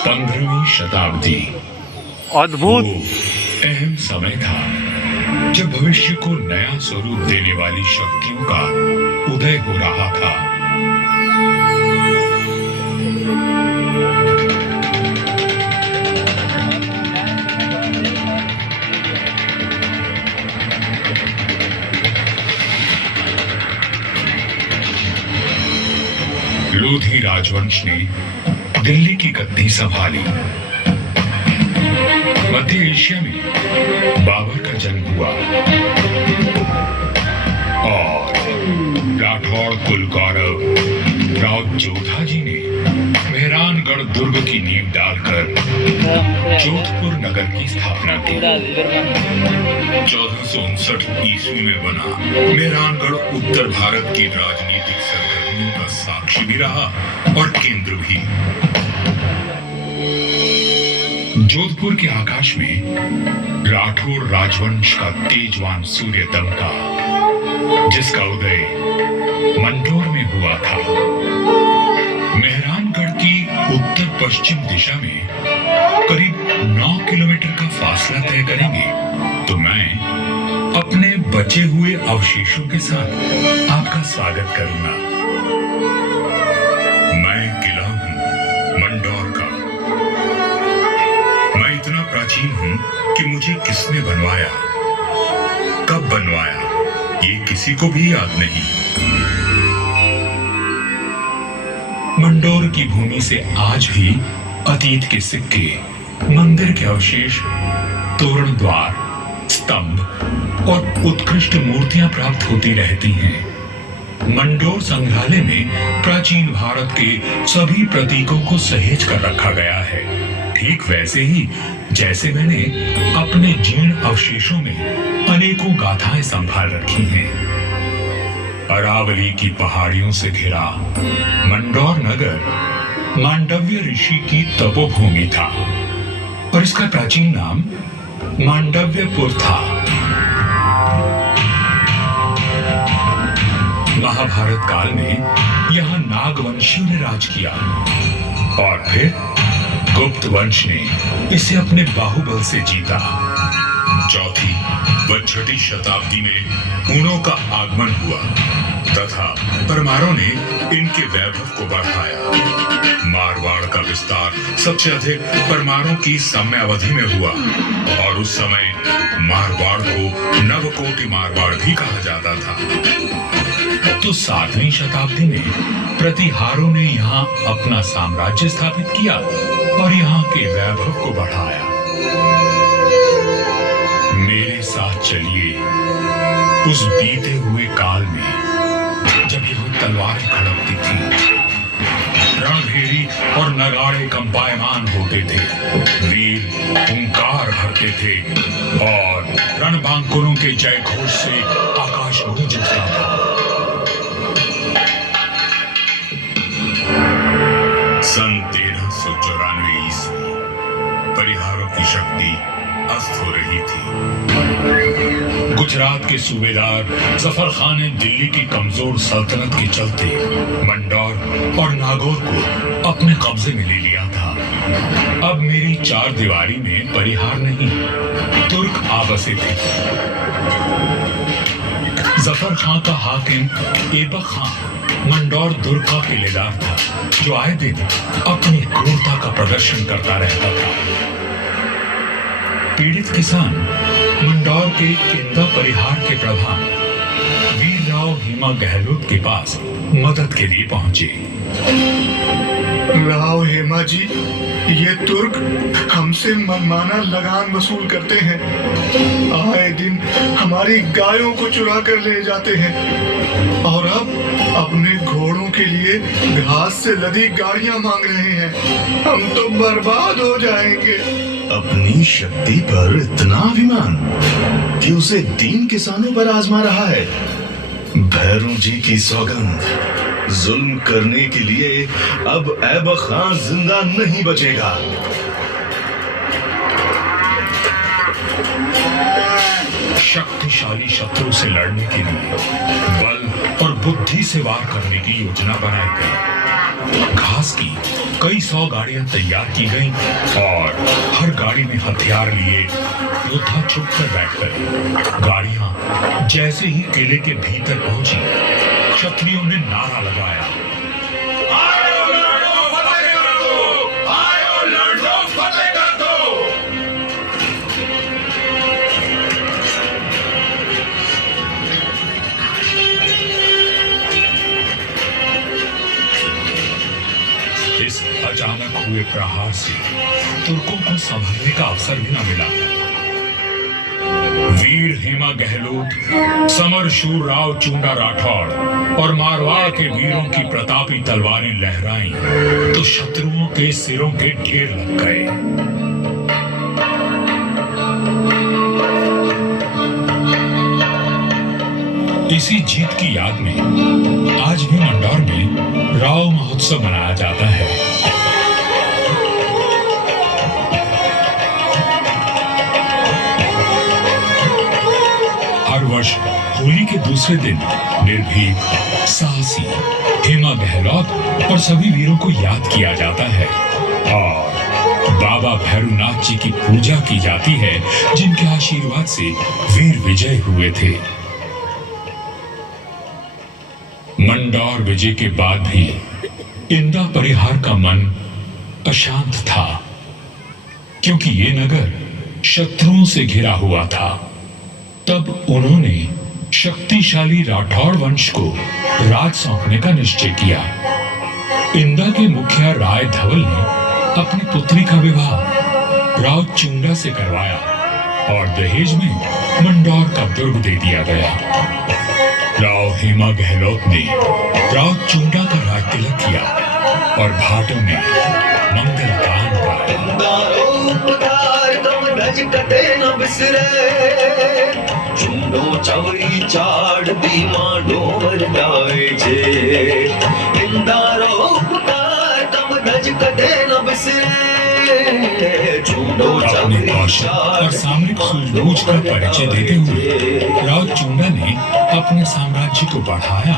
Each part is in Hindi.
15वीं शताब्दी अद्भुत। वो अहम समय था जब भविष्य को नया स्वरूप देने वाली शक्तियों का उदय हो रहा था। लोधी राजवंश ने दिल्ली की गद्दी संभाली। मध्य एशिया में बाबर का जन्म हुआ और राठौड़ कुल गौरव राव जोधा जी ने मेहरानगढ़ दुर्ग की नींव डालकर जोधपुर नगर की स्थापना की। 1459 ईस्वी में बना मेहरानगढ़ उत्तर भारत की राजनीतिक सरगर्मियों का साक्षी भी रहा और केंद्र भी। जोधपुर के आकाश में राठौर राजवंश का तेजवान सूर्य दमका, जिसका उदय मंडोर में हुआ था। मेहरानगढ़ की उत्तर पश्चिम दिशा में करीब 9 किलोमीटर का फासला तय करेंगे तो मैं अपने बचे हुए अवशेषों के साथ आपका स्वागत करूंगा। मैं किला हूं मंडोर का। मैं इतना प्राचीन हूं कि मुझे किसने बनवाया, कब बनवाया, ये किसी को भी याद नहीं। मंडोर की भूमि से आज भी अतीत के सिक्के, मंदिर के अवशेष, तोरण द्वार, स्तंभ और उत्कृष्ट मूर्तियां प्राप्त होती रहती हैं। मंडोर संग्रहालय में प्राचीन भारत के सभी प्रतीकों को सहेज कर रखा गया है, ठीक वैसे ही जैसे मैंने अपने जीर्ण अवशेषों में अनेकों गाथाएं संभाल रखी हैं। अरावली की पहाड़ियों से घिरा मंडोर नगर मांडव्य ऋषि की तपोभूमि था और इसका प्राचीन नाम मांडव्यपुर था। महाभारत काल में यहाँ नागवंशियों ने राज किया और फिर गुप्त वंश ने इसे अपने बाहुबल से जीता। चौथी व छठी शताब्दी में हूणों का आगमन हुआ तथा परमारों ने इनके वैभव को बढ़ाया। मारवाड़ का विस्तार सबसे अधिक परमारों की समयावधि में हुआ और उस समय मारवाड़ को नवकोटि मारवाड़ भी कहा जाता था। तो 7वीं शताब्दी में प्रतिहारों ने यहाँ अपना साम्राज्य स्थापित किया और यहाँ के वैभव को बढ़ाया। मेरे साथ चलिए उस बीते हुए काल में जब यहाँ तलवारें खड़कती थी, रणभेरी और नगाड़े कंपायमान होते थे, वीर हुंकार भरते थे और रणबांकुरों के जय घोष से आकाश गूंज उठता था। सन 1394 ईस्वी परिहारों की शक्ति अस्त हो रही थी। गुजरात के सूबेदार जफर खान ने दिल्ली की कमजोर सल्तनत के चलते मंडोर और नागौर को अपने कब्जे में ले लिया था। अब मेरी चार दीवारी में परिहार नहीं, तुर्क आ बसे थे। जफर खान का हाकिम ऐबक खान मंडोर दुर्ग का किलेदार था, जो आए दिन अपनी क्रूरता का प्रदर्शन करता रहता था। पीड़ित किसान मंडोर के इंदा परिहार के प्रधान वीर राव हेमा गहलोत के पास मदद के लिए पहुंचे। राव हेमा जी, ये तुर्क हमसे मनमाना लगान वसूल करते हैं। आए दिन हमारी गायों को चुरा कर ले जाते हैं और अब अपने घोड़ों के लिए घास से लदी गाड़ियां मांग रहे हैं। हम तो बर्बाद हो जाएंगे। अपनी शक्ति पर इतना अभिमान कि उसे 3 किसानों पर आजमा रहा है। भैरों जी की सौगंध, जुल्म करने के लिए अब ऐबक खान जिंदा नहीं बचेगा। शक्तिशाली शत्रु से लड़ने के लिए बल और बुद्धि से वार करने की योजना बनाई गई। घास की कई 100 गाड़ियां तैयार की गईं और हर गाड़ी में हथियार लिए योद्धा छुप कर बैठ गए। गाड़ियां जैसे ही किले के भीतर पहुंची, क्षत्रियों ने नारा लगाया, आयो लड़ो फतेह कर दो, आयो लड़ो फतेह कर दो। इस अचानक हुए प्रहार से तुर्कों को संभलने का अवसर भी न मिला। वीर हेमा गहलोत, समर शूर राव चूंडा राठौड़ और मारवाड़ के वीरों की प्रतापी तलवारें लहराईं तो शत्रुओं के सिरों के ढेर लग गए। इसी जीत की याद में आज भी मंडौर में राव महोत्सव मनाया जाता है। हर वर्ष होली के दूसरे दिन निर्भीक, साहसी हेमा गहलोत और सभी वीरों को याद किया जाता है और बाबा भैरवनाथ जी की पूजा की जाती है, जिनके आशीर्वाद से वीर विजय हुए थे। मंडौर विजय के बाद भी इंदा परिहार का मन अशांत था, क्योंकि ये नगर शत्रुओं से घिरा हुआ था। तब उन्होंने शक्तिशाली राठौड़ वंश को राज सौंपने का निश्चय किया। इंदा के मुखिया राय धवल ने अपनी पुत्री का विवाह राव चूंडा से करवाया और दहेज में मंडौर का दुर्ग दे दिया गया। राव हेमा गहलोत ने राव चूंडा का राज तिलक किया और भाटों ने मंगल गान गाया। चूंडो चवरी चाड़ दी मां डोर डाए जे इंदारो पुकार तम नज कदे न बिसरे। चूंडो अपने कौशल और सामरिक सूझबूझ का परिचय देते हुए राव चूंडा ने अपने साम्राज्य को बढ़ाया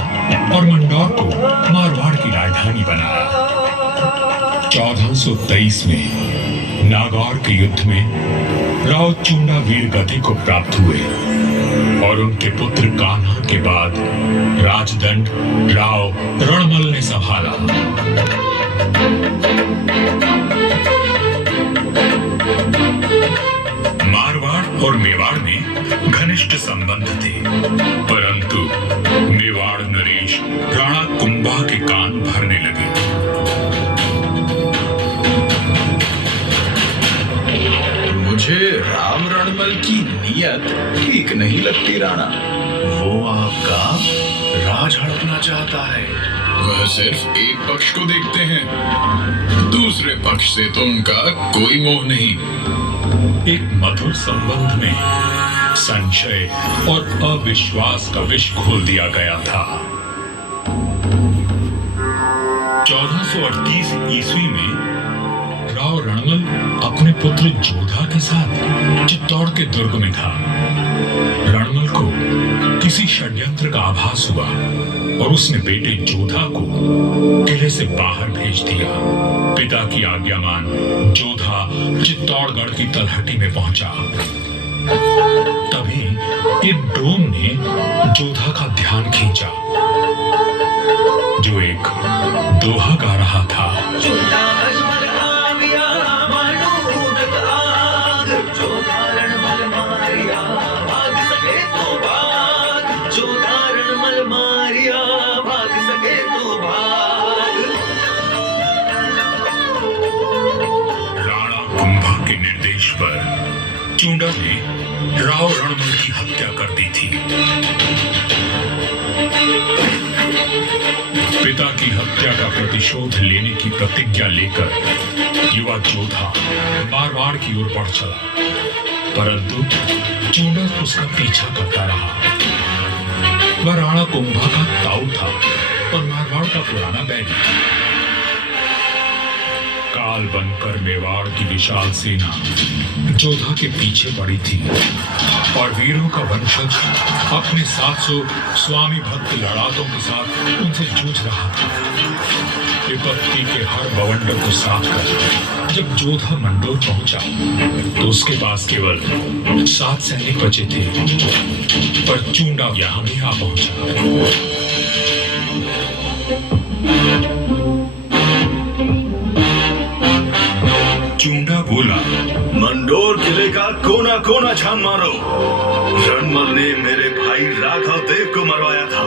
और मंडौर को मारवाड़ की राजधानी बनाया। 1423 में नागौर के युद्ध में राव चूंडा वीर गति को प्राप्त हुए और उनके पुत्र कान्हा के बाद राजदंड राव रणमल ने संभाला। मारवाड़ और मेवाड़ में घनिष्ठ संबंध थे, परंतु मेवाड़ नरेश राणा कुंभा के कान भरने लगे। मुझे राम रणमल की नीयत ठीक नहीं लगती राणा। वो आपका राज हड़पना चाहता है। वह सिर्फ एक पक्ष को देखते हैं, दूसरे पक्ष से तो उनका कोई मोह नहीं। एक मधुर संबंध में संशय और अविश्वास का विष घोल दिया गया था। 1438 ईस्वी में राव रणमल अपने पुत्र जोधा के साथ चित्तौड़ के दुर्ग में था। रणमल को किसी षड्यंत्र का आभास हुआ और उसने बेटे जोधा को किले से बाहर भेज दिया। पिता की आज्ञा मान जोधा चित्तौड़गढ़ की तलहटी में पहुंचा। तभी एक डोम ने जोधा का ध्यान खींचा, जो एक दोहा गा रहा था। पर चूंडा ने राव रणमल की हत्या कर दी थी। पिता की हत्या का प्रतिशोध लेने की प्रतिज्ञा लेकर युवा जोधा मारवाड़ की ओर बढ़ चला, परंतु चूंडा उसका पीछा करता रहा। वह राणा कुंभा का ताऊ था और मारवाड़ का पुराना बैरी। काल बनकर मेवाड़ की विशाल सेना जोधा के पीछे पड़ी थी और वीरों का वंशज अपने 700 स्वामी भक्त लड़ाकों के साथ उनसे जूझ रहा था। विपत्ति के हर बवंडर को साथ कर जब जोधा मंडोर पहुंचा तो उसके पास केवल 7 सैनिक बचे थे, पर चूंडा यहां भी आ पहुंचा। चूंडा बोला, मंडोर किले का कोना कोना छान मारो। रणमल ने मेरे भाई राघव देव को मरवाया था,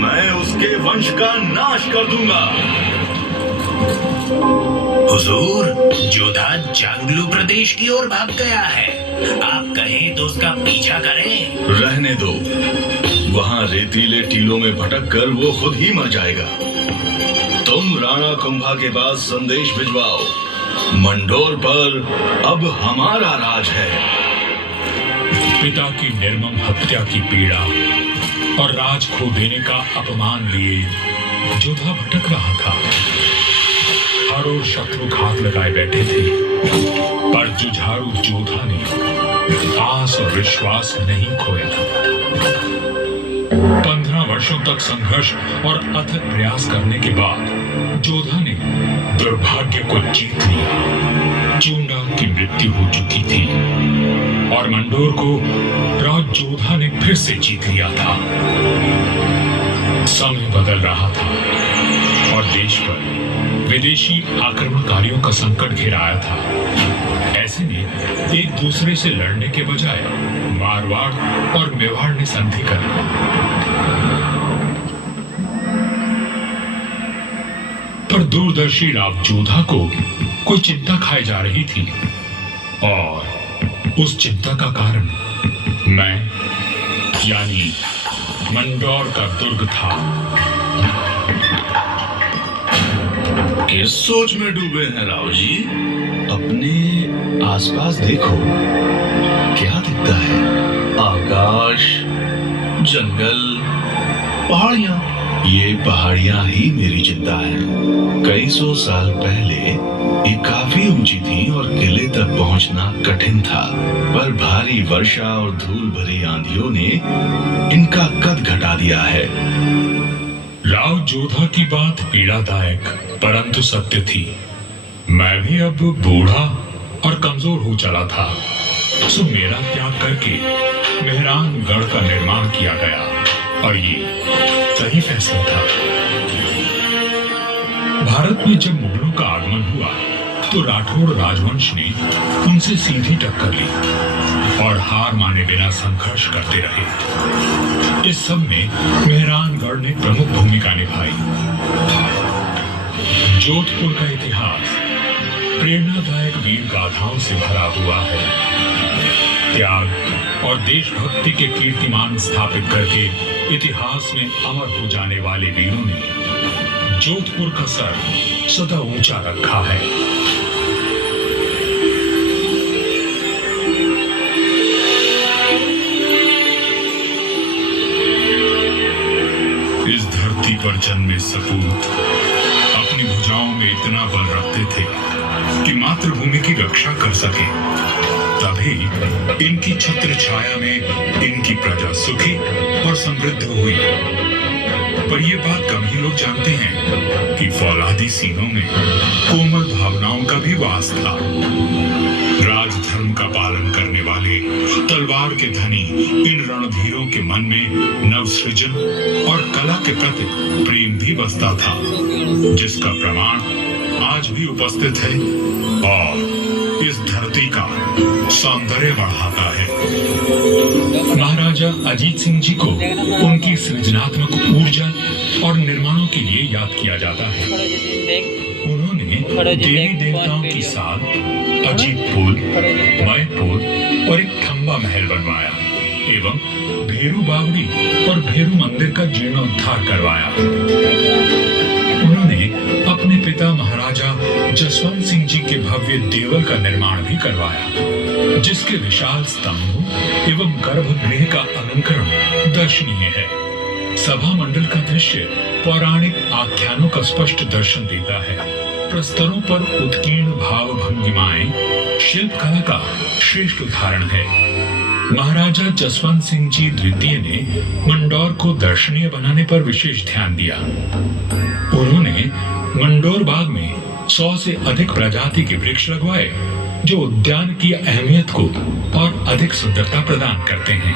मैं उसके वंश का नाश कर दूंगा। हुजूर, जोधा जांगलू प्रदेश की ओर भाग गया है, आप कहें तो उसका पीछा करें। रहने दो, वहां रेतीले टीलों में भटक कर वो खुद ही मर जाएगा। तुम राणा कुंभा के पास संदेश भिजवाओ, मंडोर पर अब हमारा राज है। पिता की निर्मम हत्या की पीड़ा और राज खो देने का अपमान लिए जोधा भटक रहा था। हर ओर शत्रु घात लगाए बैठे थे, पर जुझारू जोधा ने आस और विश्वास नहीं खोया। 15 वर्षों तक संघर्ष और अथक प्रयास करने के बाद जोधा ने दुर्भाग्य को जीत लिया। चूंडा की मृत्यु हो चुकी थी और मंडोर को राज जोधा ने फिर से जीत लिया था। समय बदल रहा था और देश पर विदेशी आक्रमणकारियों का संकट घिराया था। ऐसे में एक दूसरे से लड़ने के बजाय मारवाड़ और मेवाड़ ने संधि कर ली। पर दूरदर्शी राव जोधा को कोई चिंता खाई जा रही थी और उस चिंता का कारण मैं यानी मंडोर का दुर्ग था। किस सोच में डूबे हैं राव जी? अपने आसपास देखो, क्या दिखता है? आकाश, जंगल, पहाड़ियां। ये पहाड़ियां ही मेरी चिंता है। कई 100 साल पहले ये काफी ऊंची थी और किले तक पहुंचना कठिन था, पर भारी वर्षा और धूल भरी आंधियों ने इनका कद घटा दिया है। राव जोधा की बात पीड़ादायक परंतु सत्य थी। मैं भी अब बूढ़ा और कमजोर हो चला था, सो मेरा त्याग करके मेहरानगढ़ का निर्माण किया गया और ये सही फैसला था। भारत में जब मुगलों का आगमन हुआ तो राठौड़ राजवंश ने उनसे सीधी टक्कर ली और हार माने बिना संघर्ष करते रहे। इस सब में मेहरानगढ़ ने प्रमुख भूमिका निभाई। जोधपुर का इतिहास प्रेरणादायक वीर गाथाओं से भरा हुआ है। त्याग और देशभक्ति के कीर्तिमान स्थापित करके इतिहास में अमर हो जाने वाले वीरों ने जोधपुर का सर सदा ऊंचा रखा है। इस धरती पर जन्मे सपूत अपनी भुजाओं में इतना बल रखते थे कि मातृभूमि की रक्षा कर सके, तभी इनकी छत्र छाया में इनकी प्रजा सुखी और समृद्ध हुई। पर यह बात कम ही लोग जानते हैं कि फौलादी सीनों में कोमल भावनाओं का भी वास था। राजधर्म का पालन करने वाले तलवार के धनी इन रणधीरों के मन में नवसृजन और कला के प्रति प्रेम भी बसता था, जिसका प्रमाण आज भी उपस्थित है और इस धरती का सौंदर्य बढ़ाता है। महाराजा अजीत सिंह जी को उनकी सृजनात्मक ऊर्जा और निर्माणों के लिए याद किया जाता है। उन्होंने देवी देवताओं की साल, अजीत पुल, मैपुर और एक खंबा महल बनवाया एवं भेरू बावड़ी और भेरू मंदिर का जीर्णोद्धार करवाया। उन्होंने अपने पिता महाराजा जसवंत सिंह जी के भव्य देवल का निर्माण भी करवाया, जिसके विशाल स्तंभों एवं गर्भगृह का अलंकरण दर्शनीय है। सभा मंडल का दृश्य पौराणिक आख्यानों का स्पष्ट दर्शन देता है। प्रस्तरों पर उत्कीर्ण भाव भंगिमाएं शिल्पकला का श्रेष्ठ उदाहरण है। महाराजा जसवंत सिंह जी द्वितीय ने मंडौर को दर्शनीय बनाने पर विशेष ध्यान दिया। उन्होंने मंडौर बाग में 100 से अधिक प्रजाति के वृक्ष लगवाए जो उद्यान की अहमियत को और अधिक सुंदरता प्रदान करते हैं।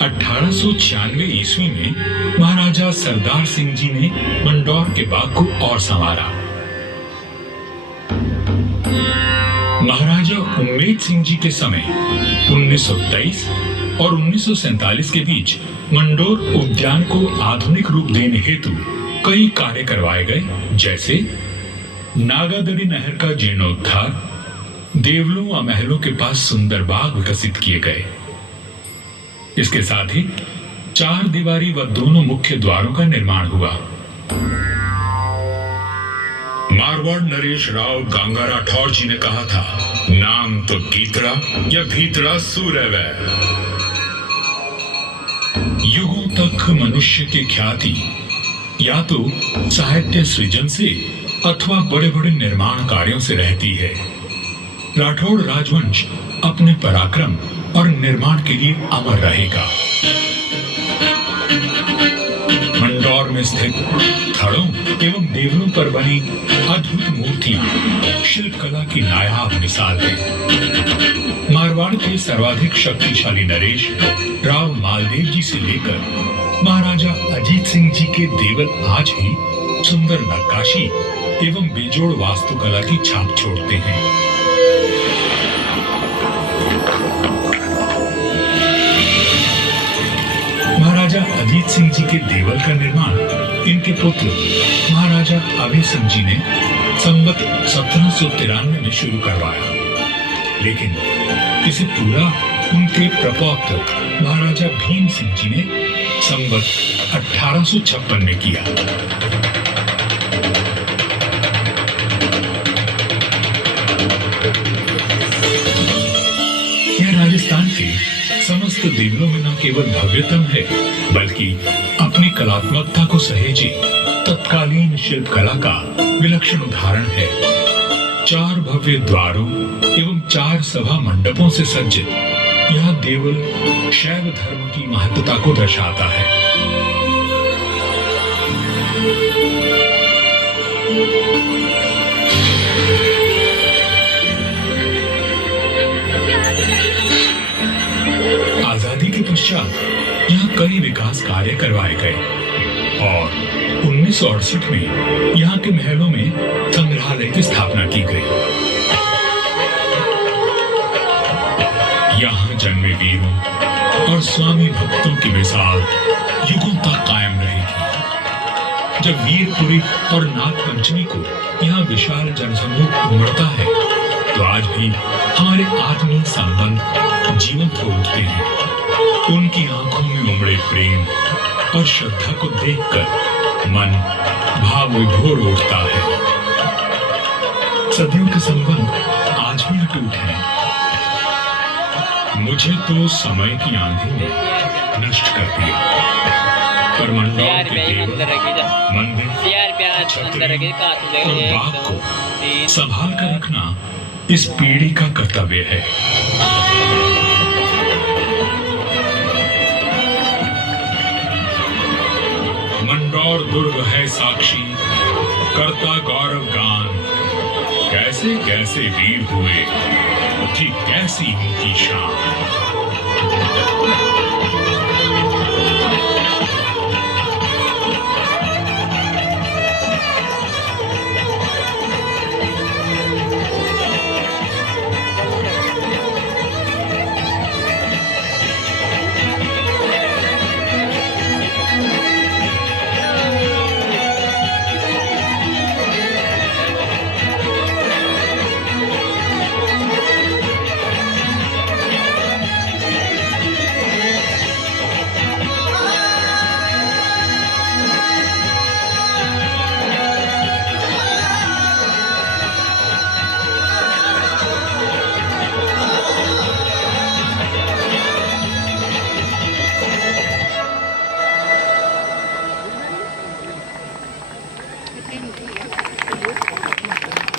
1896 ईस्वी में महाराजा सरदार सिंह जी ने मंडौर के बाग को और संवारा। महाराजा उम्मेद सिंह जी के समय 1923 और 1947 के बीच मंडौर उद्यान को आधुनिक रूप देने हेतु कई कार्य करवाए गए, जैसे नागादरी नहर का जीर्णोद्धार, देवलों व महलों के पास सुंदर बाग विकसित किए गए। इसके साथ ही 4 दीवारी व दोनों मुख्य द्वारों का निर्माण हुआ। मारवाड़ नरेश राव गंगा राठौर जी ने कहा था, नाम तो गीतड़ा या भीतड़ा सूर्य। युगों तक मनुष्य की ख्याति या तो साहित्य सृजन से अथवा बड़े बड़े निर्माण कार्यों से रहती है। राठौड़ राजवंश अपने पराक्रम और निर्माण के लिए अमर रहेगा। मंडौर में स्थित थड़ों एवं देवलों पर बनी अद्भुत मूर्तियां शिल्प कला की नायाब मिसाल है। मारवाड़ के सर्वाधिक शक्तिशाली नरेश राव मालदेव जी से लेकर महाराजा अजीत सिंह जी के देवल आज भी सुंदर नक्काशी एवं बेजोड़ वास्तुकला की छाप छोड़ते हैं। महाराजा अजीत सिंह जी के देवल का निर्माण इनके पुत्र महाराजा अभय सिंह जी ने संवत 1793 में शुरू करवाया, लेकिन इसे पूरा उनके प्रपौत्र महाराजा भीम सिंह जी ने संवत 1856 में किया। यह राजस्थान के समस्त देवलों में न केवल भव्यतम है, बल्कि अपनी कलात्मकता को सहेजे तत्कालीन शिल्प कला का विलक्षण उदाहरण है। 4 भव्य द्वारों एवं 4 सभा मंडपों से सज्जित यह देवल शैव धर्म की महत्ता को दर्शाता है। आजादी के पश्चात यहाँ कई विकास कार्य करवाए गए और 1968 में यहाँ के महलों में संग्रहालय की स्थापना की गई। यहाँ जन्मे वीरों और स्वामी भक्तों की मिसाल युगों तक कायम रहेगी। जब वीरपुरी और नाग पंचमी को यहाँ विशाल जनसमूह उमड़ता है, तो आज भी हमारे आत्मीय संबंध जीवंत हो उठते हैं। उनकी आंखों में उमड़े प्रेम और श्रद्धा को देखकर मन भाव विभोर उठता है। सदियों के संबंध आज भी अटूट हैं। मुझे तो समय की आंधी ने नष्ट कर दिया, पर मंडौर के देवल, मंदिर, छतरी और बाग को संभाल कर रखना इस पीढ़ी का कर्तव्य है। मंडौर दुर्ग है साक्षी, करता गौरव गान, कैसे कैसे वीर हुए, थी कैसी उनकी शान।